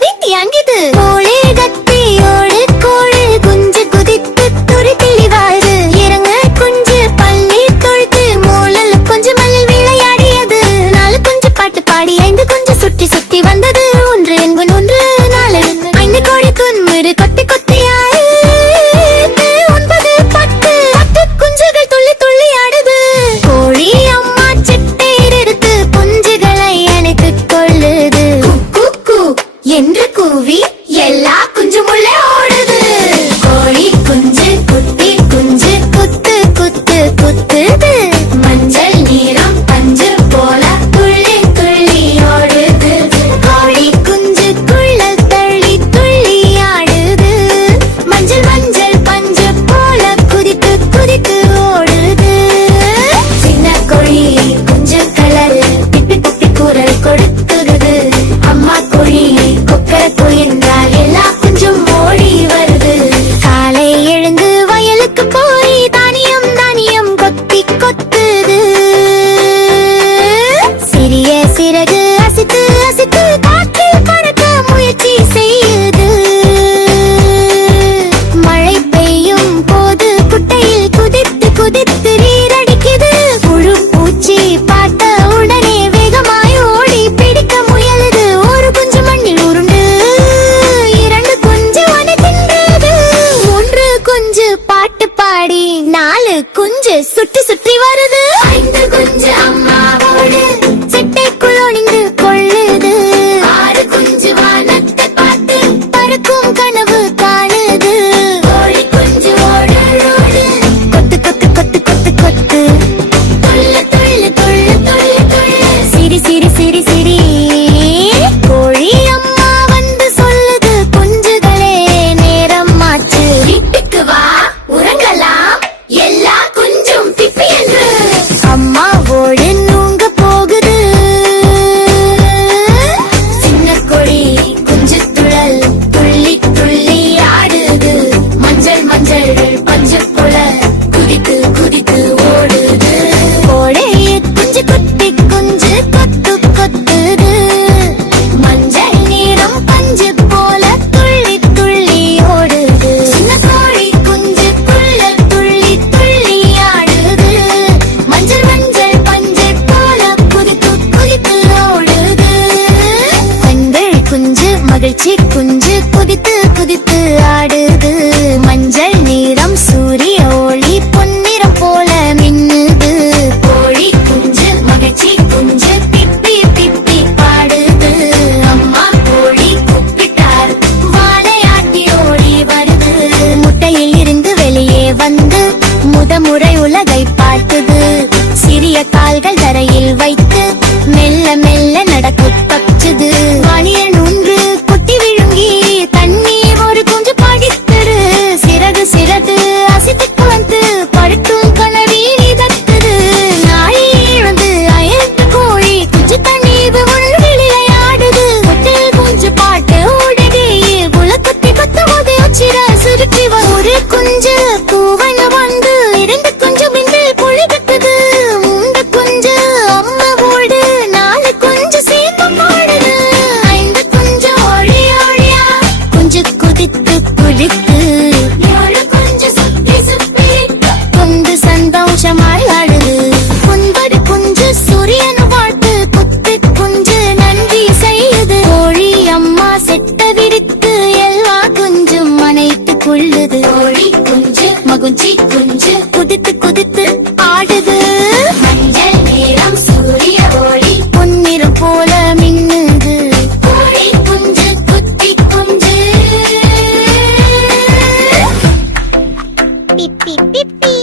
மதி தியாங்கிது கோழி கத்தியோடு கோழி குஞ்சு குதித்து துரி தெளிவாது இறங்க குஞ்சு பள்ளி தொழுத்து மூலல் குஞ்சு மல்லில் விளையாடியது 4 குஞ்சு பாட்டு பாடி 5 குஞ்சு சுற்றி சுற்றி வந்தது 1 என்குன் 1 4 5 கோழி துன்முறு கொத்தி கொத்தியாய் 9 10 குஞ்சுகள் துள்ளி துள்ளி ஆடுது கோழி அம்மா சிட்டை எடுத்து குஞ்சுகளை அணைத்துக் கொள்ளுது என்று கூவி எல்லா குஞ்சும் உள்ளே ஓடுது கோழி குஞ்சு குத்தி குஞ்சு குத்து குத்து குத்துது மஞ்சள் நீரம் பஞ்சு போல துள்ளி துள்ளி ஓடுது கோழி குஞ்சு குள்ளல் தள்ளி துள்ளி ஆடுது மஞ்சள் மஞ்சள் பஞ்சு போல குதித்து குதித்து ஓடுது சின்ன கோழி குஞ்சு கலல் பிப்பி பிப்பி குரல் கொடுத்துடுது அம்மா கோழி கொக்கரக்கோ என்றால் எல்லா குஞ்சும் ஓடி வருது காலை எழுந்து வயலுக்கு போய் தானியம் தானியம் கொத்தி கொத்துது சிறிய சிறகு அசைத்து அசைத்து காற்றில் பறக்க முயற்சி செய்யுது மழை பெய்யும் போது குட்டையில் குதித்து குதித்து நீரடிக்குது புழு பூச்சி பார்த்த உடனே வேகமாய் ஓடி பிடிக்க முயலுது ஒரு குஞ்சு மண்ணில் உருண்டு 2 குஞ்சு ஒனை தின்றது 3 குஞ்சு பாட்டு பாடி 4 குஞ்சு சுற்றி சுற்றி வருது 5 குஞ்சு அம்மாவோடு சிட்டைக்குள் ஒளிந்து கொள்ளுது 6 குஞ்சு வானத்தை பார்த்து பறக்கும் கனவு காணுது கோழி குஞ்சு ஓடு கொத்து கொத்து கொத்து கொத்து கொத்து துள்ளு துள்ளு துள்ளு துள்ளு துள்ளு சிரி சிரி சிரி சிரி கோழி அம்மா வந்து சொல்லுது குஞ்சுகளே நேரம் ஆச்சு வீட்டுக்கு வா உறங்கலாம் எல்லா குஞ்சும் பிப்பி என்று அம்மாவோடு நூங்க போகுது சின்ன கோழி குஞ்சு துழல் துள்ளி துள்ளி ஆடுது மஞ்சள் மஞ்சள் பஞ்சு போல குதித்து குதித்து ஓடுது கோழையே குஞ்சு குத்தி குஞ்சு கொத்து கொத்துது மஞ்சள் நீரம் பஞ்சு போல துள்ளி துள்ளி ஓடுது சின்ன கோழி குஞ்சு துள்ளல் துள்ளி துள்ளி ஆடுது மஞ்சள் மஞ்சள் பஞ்சு போல குதித்து குதித்து ஓடுது கண்கள் குஞ்சு மகிழ்ச்சி குஞ்சு குதித்து குதித்து ஆடுது மஞ்சள் நீரம் சூரிய ஒளி பொன்னிறம் போல மின்னுது கோழி குஞ்சு மகிழ்ச்சி குஞ்சு பிப்பி பிப்பி பாடுது அம்மா கோழி கூப்பிட்டார் வாழையாட்டி ஓடி வருது முட்டையில் இருந்து வெளியே வந்து முதமுறை உலகை பார்க்குது சிறிய கால்கள் தரையில் வைத்து மெல்ல மெல்ல நடக்க கற்றுது வாணியன் ஒன்று குட்டி விழுங்கி தண்ணீர் ஒரு குஞ்சு படித்தது சிறகு சிறகு அசைத்துக்கு வந்து படுத்தும் கனவில் இதற்குது நாளை எழுந்து அயர்ந்த கோழி குஞ்சு தண்ணீர் உள்ள விளையாடுது முட்டையில் குஞ்சு பாட்டு ஓடுது குல குத்தி கொத்துவது உச்சிர சுருக்கி ஒரு குஞ்சு பூவன வந்து 2 குஞ்சு மின்னல் பொழி கட்டுது 3 குஞ்சு அம்மாவோடு 4 குஞ்சு சேர்ந்து பாடுது 5 குஞ்சு ஓடி ஓடியா குஞ்சு குதித்து குதித்து 7 குஞ்சு சுத்தி சுத்தி குஞ்சு சந்தோஷமாய் ஆடுது 9 குஞ்சு சூரியன் வாழ்த்து குத்து குஞ்சு நன்றி செய்யுது கோழி அம்மா செட்ட விரித்து எல்லா குஞ்சும் அணைத்துக் கொள்ளுது கோழி குஞ்சு மகுஞ்சி குஞ்சு குதித்து குதித்து ஆடுது மஞ்சள் நீரம் சூரிய ஒளி பொன்னிறம் போல மின்னுது கோழி குஞ்சு குத்தி குஞ்சு பிப்பி பிப்பி